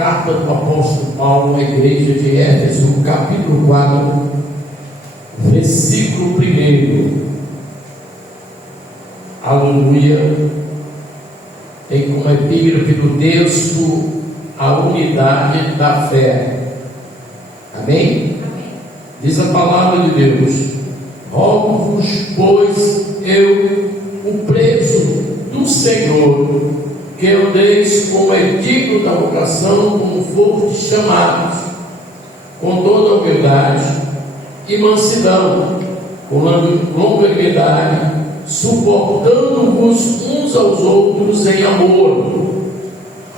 carta do apóstolo Paulo à igreja de Éfeso, no capítulo 4, versículo 1. Aleluia. Tem como epígrafe do texto a unidade da fé. Amém? Diz a palavra de Deus: rogo-vos, pois, eu, o preso do Senhor, que andeis como é digno da vocação, como fostes chamados, com toda a humildade e mansidão, com longanimidade, suportando-vos uns aos outros em amor,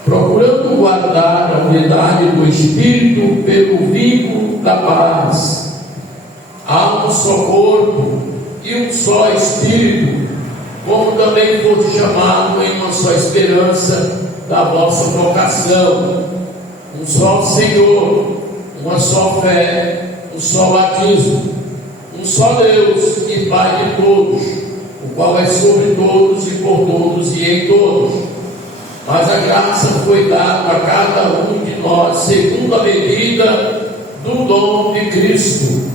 procurando guardar a unidade do Espírito pelo vínculo da paz. Há um só corpo e um só Espírito, como também foste chamado em uma só esperança da vossa vocação, um só Senhor, uma só fé, um só batismo, um só Deus e Pai de todos, o qual é sobre todos e por todos e em todos. Mas a graça foi dada a cada um de nós segundo a medida do dom de Cristo.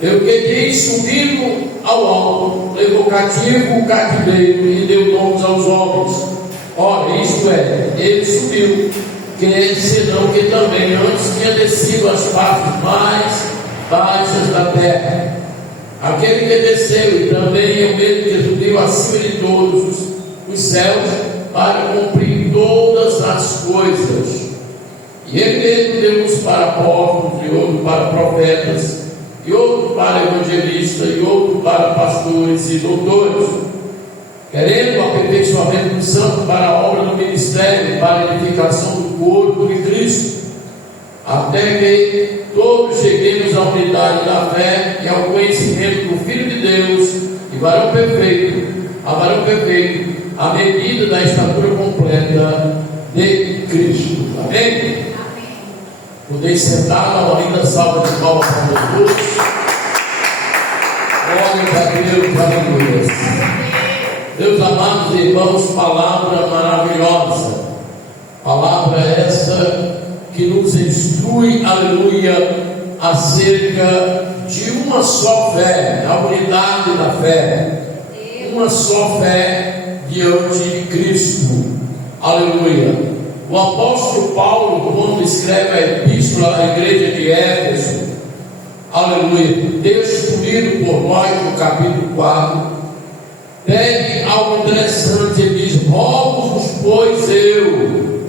Eu que diz, subindo ao alto, levou cativo o cativeiro e deu dons aos homens. Ora, isto é, ele subiu, senão que também antes tinha descido às partes mais baixas da terra. Aquele que desceu e também é o mesmo que subiu acima de todos os céus, para cumprir todas as coisas. E ele mesmo deu-nos para apóstolos, e outro para profetas, e outro para evangelistas, e outro para pastores e doutores, querendo o aperfeiçoamento do santo para a obra do ministério, para a edificação do corpo de Cristo, até que todos cheguemos à unidade da fé e ao conhecimento do Filho de Deus, e varão perfeito, à medida da estatura completa de Cristo. Amém? Amém. Podeis sentar, na linda salva de palmas para Jesus. Glória a Deus, aleluia. Meus amados irmãos, palavra maravilhosa, palavra essa que nos instrui, aleluia, acerca de uma só fé, a unidade da fé, uma só fé diante de Cristo, aleluia. O apóstolo Paulo, quando escreve a epístola à igreja de Éfeso, aleluia, texto lido por nós no capítulo 4, pede algo interessante. Ele diz: rogo-vos, pois eu.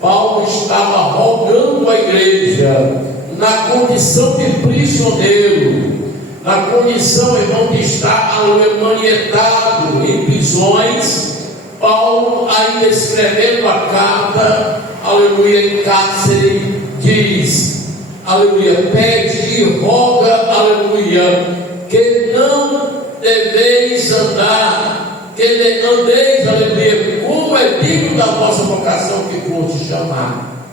Paulo estava rogando a igreja na condição de prisioneiro, na condição, irmão, de estar manietado em prisões. Paulo, ainda escrevendo a carta, aleluia, em cárcere, diz, aleluia, pede e roga, aleluia, que não deveis andar, que andeis, aleluia, como é digno da vossa vocação que foste chamar.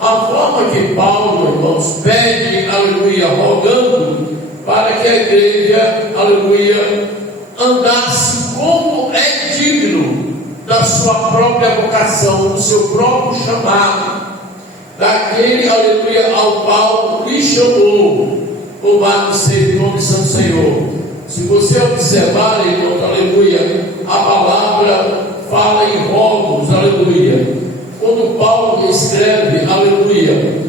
A forma que Paulo, irmãos, pede, aleluia, rogando para que a igreja, aleluia, andasse como é digno da sua própria vocação, do seu próprio chamado, daquele, aleluia, ao qual lhe chamou. Louvado seja o nome do Santo Senhor. Se você observar, irmão, aleluia, a palavra fala em rogos, aleluia. Quando Paulo escreve, aleluia,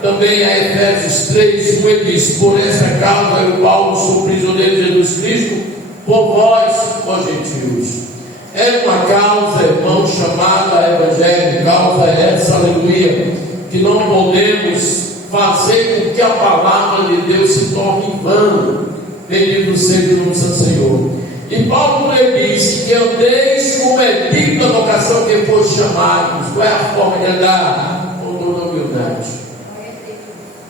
também a Efésios 3, ele diz: por essa causa eu, Paulo, sou prisioneiro de Jesus Cristo, por vós, ó gentios. É uma causa, irmão, chamada evangelho, causa essa, aleluia, que não podemos fazer com que a palavra de Deus se torne em vão. Bendito seja o nome do Santo Senhor. E Paulo lhe diz que andeis como é digno da vocação que foste chamados. Qual é a forma de andar? Com toda a humildade.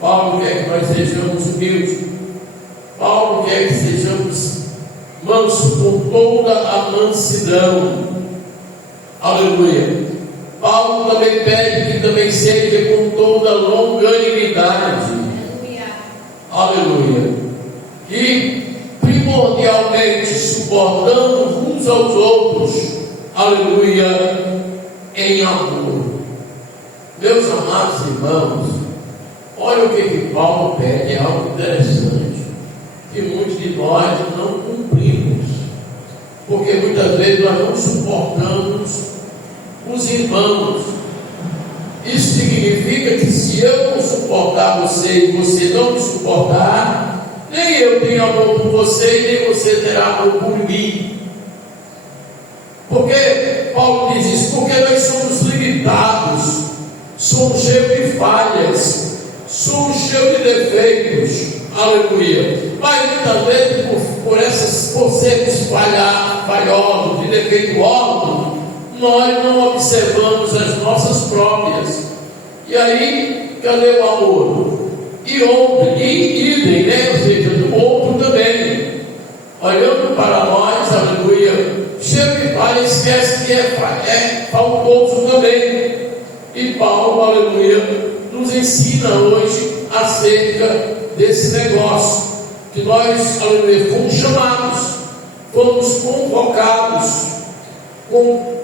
Paulo quer que nós sejamos humildes. Paulo quer que sejamos mansos com toda a mansidão. Aleluia. Paulo também pede que também seja com toda a longanimidade. Aleluia. E primordialmente suportando uns aos outros, aleluia, em amor. Meus amados irmãos, olha o que Paulo pede, é algo interessante, que muitos de nós não cumprimos, porque muitas vezes nós não suportamos os irmãos. Isso significa que se eu não suportar você e você não me suportar, nem eu tenho amor por você e nem você terá amor por mim. Porque Paulo diz isso, porque nós somos limitados, somos cheios de falhas, somos cheios de defeitos, aleluia. Mas muitas vezes por sermos falhosos e defeituosos, nós não observamos as nossas próprias. E aí, cadê o amor? E outro, idem, né? Ou seja, do outro também. Olhando para nós, aleluia, cheio de falha, esquece que é faltoso também. E Paulo, aleluia, nos ensina hoje acerca desse negócio, que nós, aleluia, fomos chamados, fomos convocados, com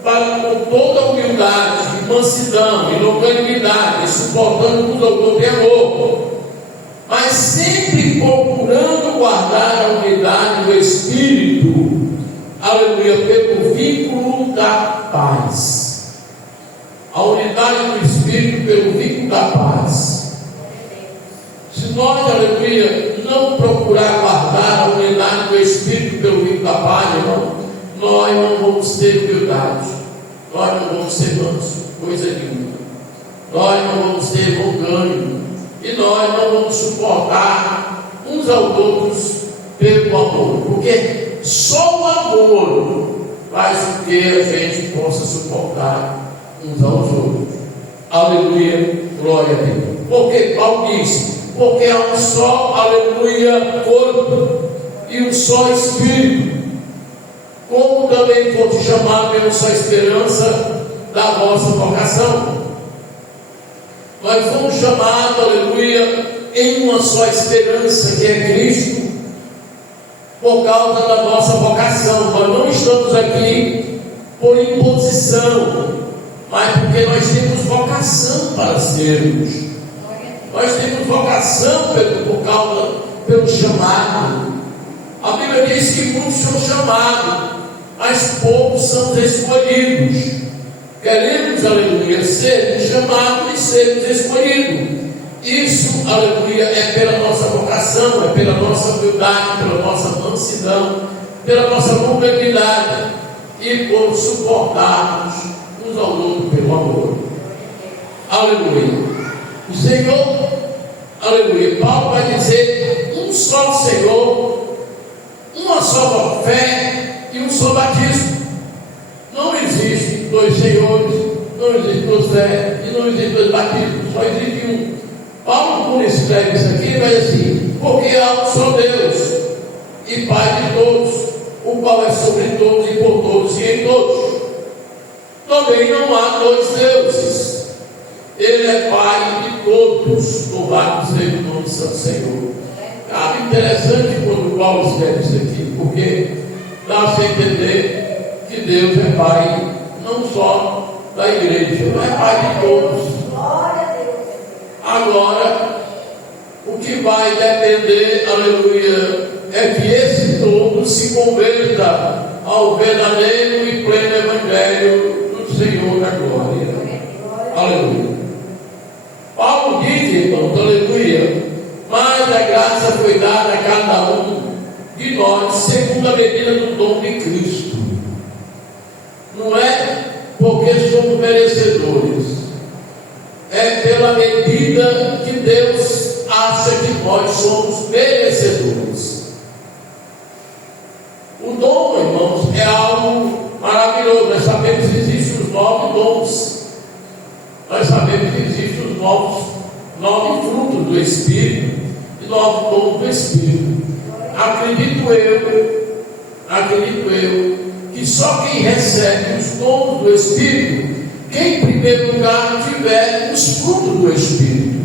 toda a humildade, de mansidão, de longanimidade, suportando tudo ao todo de amor, mas sempre procurando guardar a unidade do Espírito, aleluia, pelo vínculo da paz. A unidade do Espírito pelo vínculo da paz. Se nós, aleluia, não procurar guardar a unidade do Espírito pelo vínculo da paz, irmão, nós não vamos ter humildade, nós não vamos ser mansos, coisa nenhuma, nós não vamos ter bom ânimo, e nós não vamos suportar uns aos outros pelo amor, porque só o amor faz com que a gente possa suportar uns aos outros. Aleluia, glória a Deus. Porque Paulo diz, porque há um só, aleluia, corpo e um só Espírito, como também foste chamado pela sua esperança da vossa vocação. Nós fomos chamados, aleluia, em uma só esperança, que é Cristo, por causa da nossa vocação. Nós não estamos aqui por imposição, mas porque nós temos vocação para sermos. Nós temos vocação pelo chamado. A Bíblia diz que muitos são chamados, mas poucos são os escolhidos. Queremos, aleluia, sermos chamados e sermos escolhidos. Isso, aleluia, é pela nossa vocação, é pela nossa humildade, pela nossa mansidão, pela nossa longanimidade e por suportarmos uns aos outros pelo amor. Aleluia. O Senhor, aleluia, Paulo vai dizer: um só Senhor, uma só fé e um só batismo. Não existe dois senhores, não existe duas fé e não existe dois batismos, só existe um. Paulo, quando escreve isso aqui, vai assim: porque há um só Deus e Pai de todos, o qual é sobre todos e por todos e em todos. Também não há dois deuses. Ele é Pai de todos. Louvado seja o nome do Santo Senhor. É interessante quando Paulo escreve isso aqui, porque dá-se a entender que Deus é Pai não só da igreja, mas é Pai de todos. Agora, o que vai depender, aleluia, é que esse todo se converta ao verdadeiro e pleno Evangelho do Senhor da glória. Aleluia. Paulo diz, irmãos, aleluia, mas a graça foi dada a cada um de nós segundo a medida do dom de Cristo. Não é porque somos merecedores, é pela medida que Deus acha que nós somos merecedores. O dom, irmãos, é algo maravilhoso. Nós sabemos que existem os 9 dons. Nós sabemos que existem os 9 frutos do Espírito e 9 dons do Espírito. Acredito eu, que só quem recebe os dons do Espírito, quem em primeiro lugar tiver os frutos do Espírito.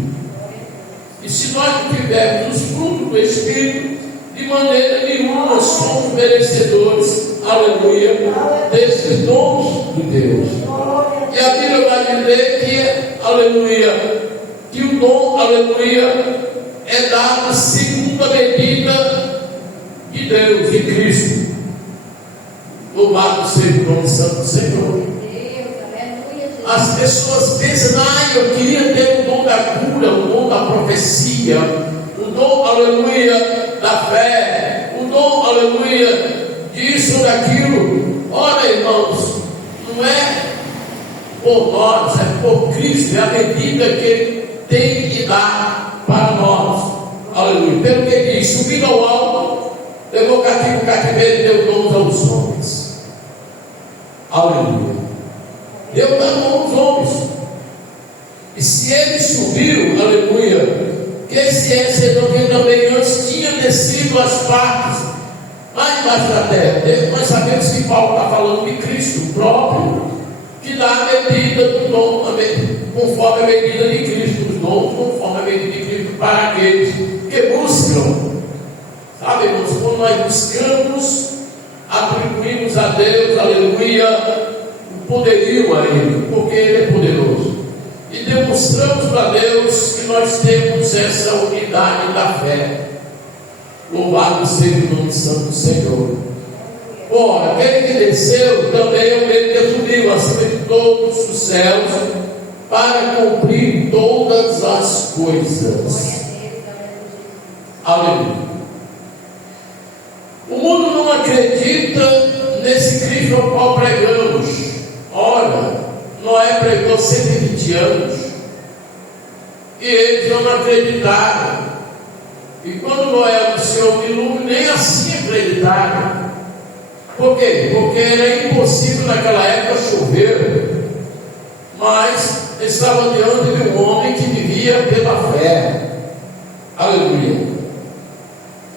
E se nós não tivermos os frutos do Espírito, de maneira nenhuma somos merecedores, aleluia, desses dons de Deus. E a Bíblia vai dizer que, aleluia, aleluia, que o dom, aleluia, é dado segundo a medida de Deus, de Cristo. Louvado seja o nome santo do Senhor. As pessoas pensam, eu queria ter o dom da cura, o dom da profecia, o dom, aleluia, da fé, o dom, aleluia, disso ou daquilo. Olha, irmãos, não é por nós, é por Cristo, é a medida que Ele tem que dar para nós. Aleluia. Pelo que Ele diz, subindo ao alto, levou cativo o cativeiro e deu dons aos homens. Aleluia. Deu dom aos homens. E se Ele subiu, aleluia, que esse é senão que também antes tinha descido as partes mais embaixo da terra. Nós sabemos que Paulo está falando de Cristo próprio, que dá a medida do dom, conforme a medida de Cristo, os dons conforme a medida de Cristo, para aqueles que buscam. Sabe, irmãos, quando nós buscamos, atribuímos a Deus, aleluia, o poderio a Ele, porque Ele é poderoso. E demonstramos para Deus que nós temos essa unidade da fé. Louvado seja o nome santo do Senhor. Ora, aquele que desceu também é o mesmo que subiu acima de todos os céus para cumprir todas as coisas. Aleluia. O mundo não acredita nesse Cristo ao qual pregamos. Ora, Noé pregou 120 anos e eles não acreditaram. E quando Noé anunciou o dilúvio, nem assim acreditaram. Por quê? Porque era impossível naquela época chover, mas estava diante de um homem que vivia pela fé. Aleluia.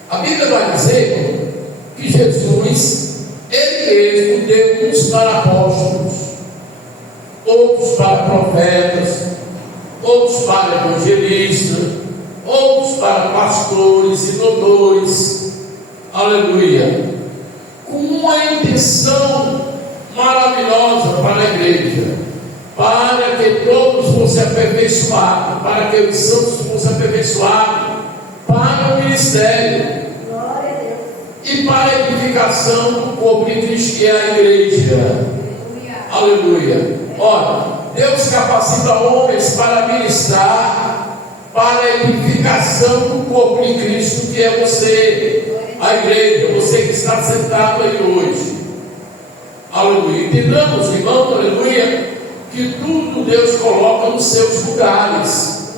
A Bíblia vai dizer que Jesus, Ele mesmo deu uns para apóstolos, outros para profetas, outros para evangelistas, outros para pastores e doutores. Aleluia. Com uma intenção maravilhosa para a igreja, para que todos fossem aperfeiçoados, para que os santos fossem aperfeiçoados para o ministério e para a edificação do corpo de Cristo, que é a igreja. Aleluia. Ora, Deus capacita homens para ministrar para a edificação do corpo de Cristo, que é você, a igreja, você que está sentado aí hoje. Aleluia. Entendamos, irmãos, aleluia, que tudo Deus coloca nos seus lugares.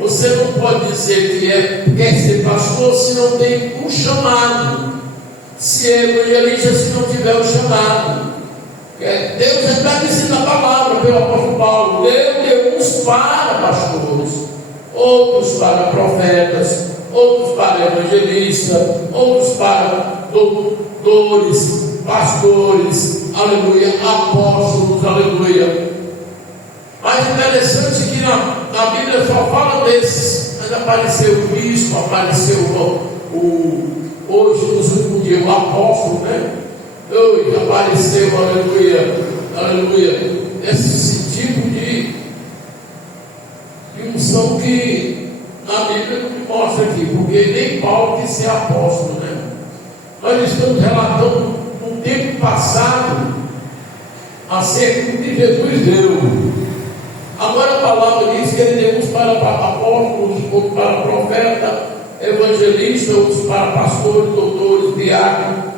Você não pode dizer que quer ser pastor se não tem um chamado, se é evangelista se não tiver um chamado. Deus está dizendo a palavra pelo apóstolo Paulo: Deus deu uns para pastores, outros para profetas, outros para evangelistas, outros para doutores, pastores, aleluia, apóstolos, aleluia. Mas interessante que na Bíblia só fala desses, mas apareceu o bispo, apareceu hoje nos últimos dias o apóstolo, né? Hoje apareceu, aleluia, aleluia, esse tipo de unção que na Bíblia não me mostra aqui, porque nem Paulo quis ser apóstolo, né? Nós estamos relatando um tempo passado acerca do que Jesus deu. Agora a palavra diz que ele deu uns para apóstolos, outros para profeta, evangelista, outros para pastores, doutores, diáconos.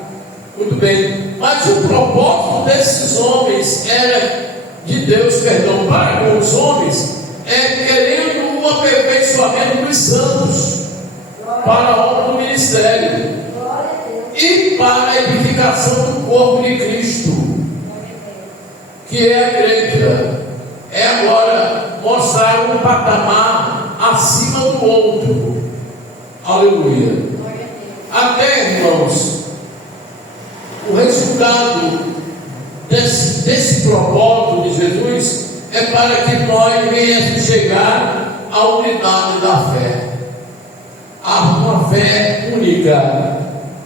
Muito bem, mas o propósito desses homens era de Deus, perdão, para com os homens, querendo o aperfeiçoamento dos santos para a obra do ministério e para a edificação do corpo de Cristo, que é a igreja. É agora mostrar um patamar acima do outro. Aleluia. Até, irmãos, o resultado desse propósito de Jesus é para que nós venhamos chegar à unidade da fé, a uma fé única,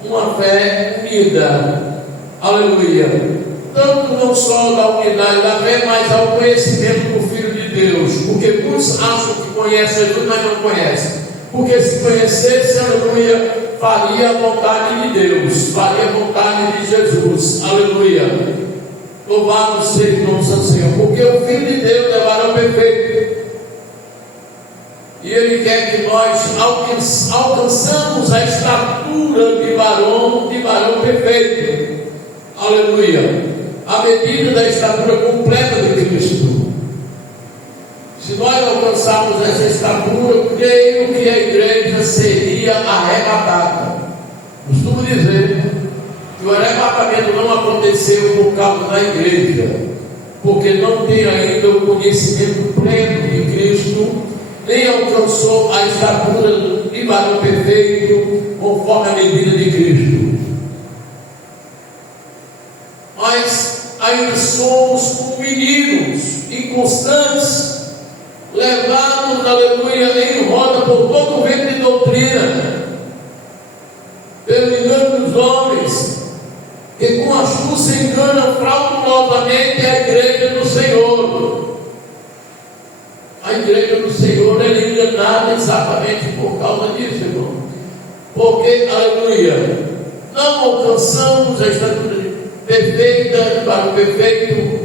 uma fé unida. Aleluia. Tanto não só da unidade da fé, mas ao conhecimento do Filho de Deus, porque muitos acham que conhecem Jesus, mas não conhecem. Porque se conhecesse, aleluia, faria a vontade de Deus, faria a vontade de Jesus, aleluia. Louvado seja o nome do Senhor, porque o Filho de Deus é varão perfeito, e Ele quer que nós alcançamos a estatura de varão perfeito, aleluia, a medida da estatura completa de Cristo. Se nós alcançarmos essa estatura, creio que a igreja seria arrebatada. Costumo dizer que o arrebatamento não aconteceu por causa da igreja, porque não tem ainda o conhecimento pleno de Cristo, nem alcançou a estatura de varão perfeito, conforme a medida de Cristo. Mas ainda somos como meninos inconstantes, levados, aleluia, em roda por todo o vento de doutrina, pelo engano dos homens, que com astúcia enganam fraudulosamente a igreja do Senhor. A igreja do Senhor é enganada exatamente por causa disso, irmão. Porque, aleluia, não alcançamos a estatura perfeita para o perfeito,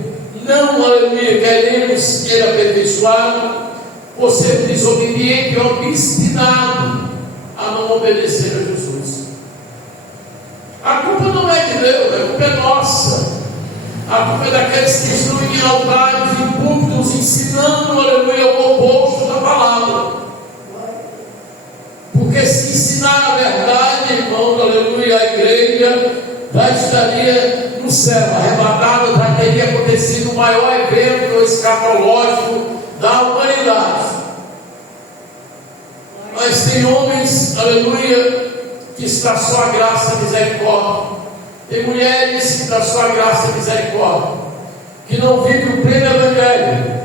não, aleluia, queremos ser aperfeiçoados, por ser desobediente e obstinado a não obedecer a Jesus. A culpa não é de Deus, a culpa é nossa. A culpa é daqueles que estão em altares e púlpitos ensinando, aleluia, o oposto da palavra. Porque se ensinar a verdade, irmão, aleluia, a igreja já estaria no céu, arrebatada, já teria acontecido o maior evento escatológico da humanidade. Mas tem homens, aleluia, que está só a graça e misericórdia. Tem mulheres que da sua graça e misericórdia, que não vivem o pleno evangelho,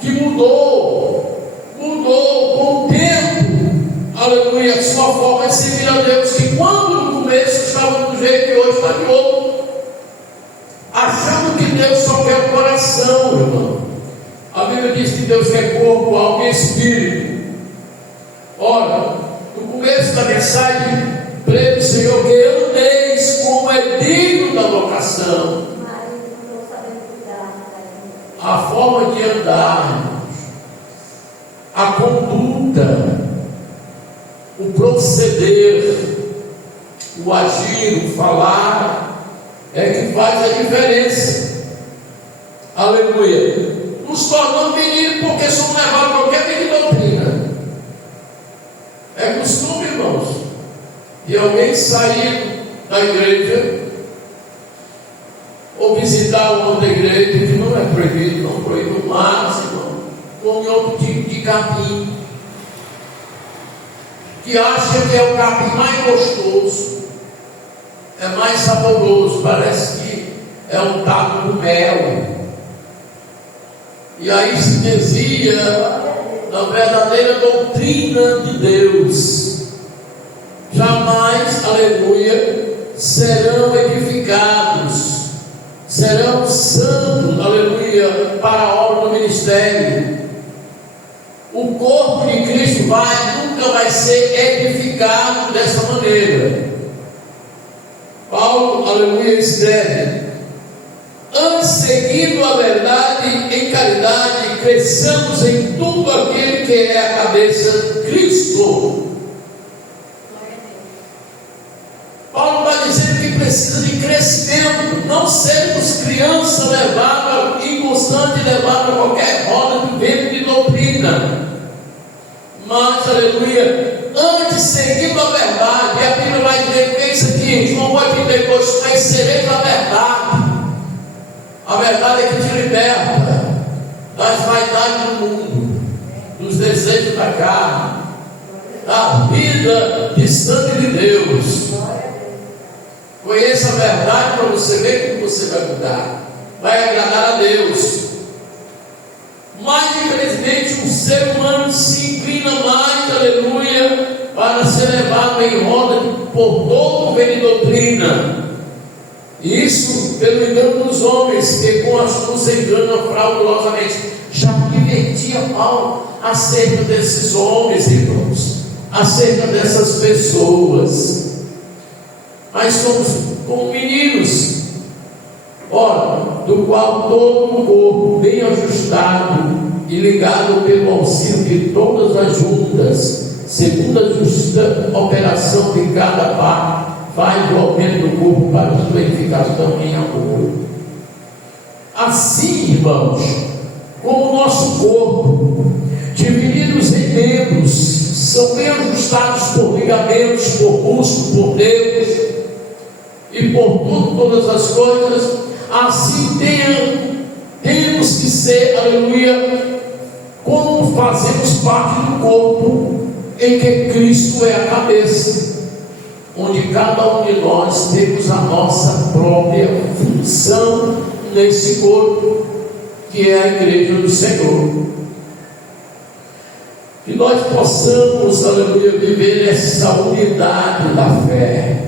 que mudou com o tempo, aleluia, sua forma de servir a Deus, que quando no começo estava de um jeito e hoje está de outro, achando que Deus só quer o coração, irmão. A Bíblia diz que Deus quer corpo, alma e espírito. Ora, no começo da mensagem, prego, Senhor, que andeis como é digno da vocação. A forma de andar, a conduta, o proceder, o agir, o falar, é que faz a diferença. Aleluia. Nos tornamos meninos porque somos levados a qualquer tipo de doutrina. É costume, irmãos, de alguém sair da igreja ou visitar outra igreja, que não é proibido, não proíbe, mas, irmão, come outro tipo de capim, que acha que é o capim mais gostoso, é mais saboroso, parece que é um taco do mel, e aí se desvia da verdadeira doutrina de Deus. Jamais, aleluia, serão edificados, serão santos, aleluia, para a obra do ministério. O corpo de Cristo nunca vai ser edificado dessa maneira. Paulo, aleluia, escreve: antes, seguindo a verdade em caridade, cresçamos em tudo aquele que é a cabeça, Cristo. Paulo está dizendo que precisa de crescimento, não sermos criança levada, inconstante, levada a qualquer roda de vento de doutrina. Mas, aleluia, antes, seguindo a verdade, e a Bíblia vai dizer, que é isso aqui, João 8,32, conhecereis a verdade. A verdade é que te liberta das vaidades do mundo, dos desejos da carne, da vida distante de Deus. Conheça a verdade para você ver como você vai mudar, vai agradar a Deus. Mas infelizmente o ser humano se inclina mais, aleluia, para ser levado em roda por todo o vento de doutrina. Isso pelo engano dos homens, que com astúcia enganam fraudulosamente. Já tive perdia mal acerca desses homens, irmãos, acerca dessas pessoas. Mas somos como meninos, ora, do qual todo o corpo, bem ajustado e ligado pelo auxílio de todas as juntas, segundo a justa operação de cada parte, faz o aumento do corpo para a sua edificação em amor. Assim, irmãos, como o nosso corpo, divididos em membros, são bem ajustados por ligamentos, por músculos, por dedos e por tudo, todas as coisas, assim temos que ser, aleluia, como fazemos parte do corpo em que Cristo é a cabeça, onde cada um de nós temos a nossa própria função nesse corpo, que é a igreja do Senhor. Que nós possamos, aleluia, viver essa unidade da fé,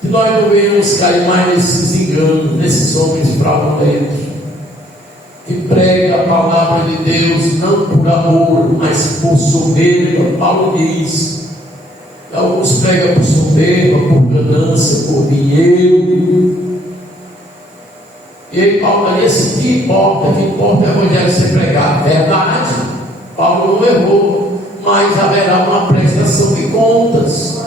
que nós não venhamos cair mais nesses enganos, nesses homens fraudulentos, que prega a palavra de Deus não por amor, mas por soberba. Paulo diz, alguns pregam por soberba, por ganância, por dinheiro. E aí Paulo disse, que importa é o evangelho ser pregado. Verdade, Paulo não errou, mas haverá uma prestação de contas.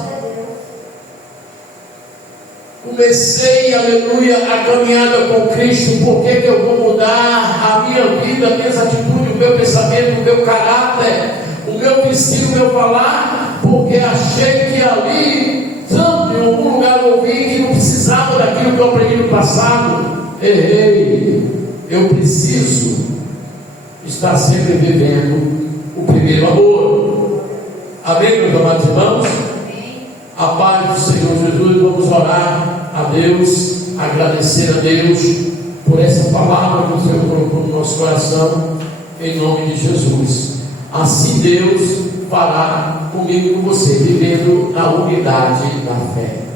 Comecei, aleluia, a caminhada com Cristo. Por que eu vou mudar a minha vida, a minha atitude, o meu pensamento, o meu caráter, o meu princípio, o meu falar? Porque achei que ali, tanto em algum lugar eu ouvi que não precisava daquilo que eu aprendi no passado. Errei. Eu preciso estar sempre vivendo o primeiro amor. Amém, meus amados irmãos? A paz do Senhor Jesus. Vamos orar a Deus, agradecer a Deus por essa palavra que o Senhor colocou no nosso coração, em nome de Jesus. Assim Deus fará comigo e com você, vivendo na unidade da fé.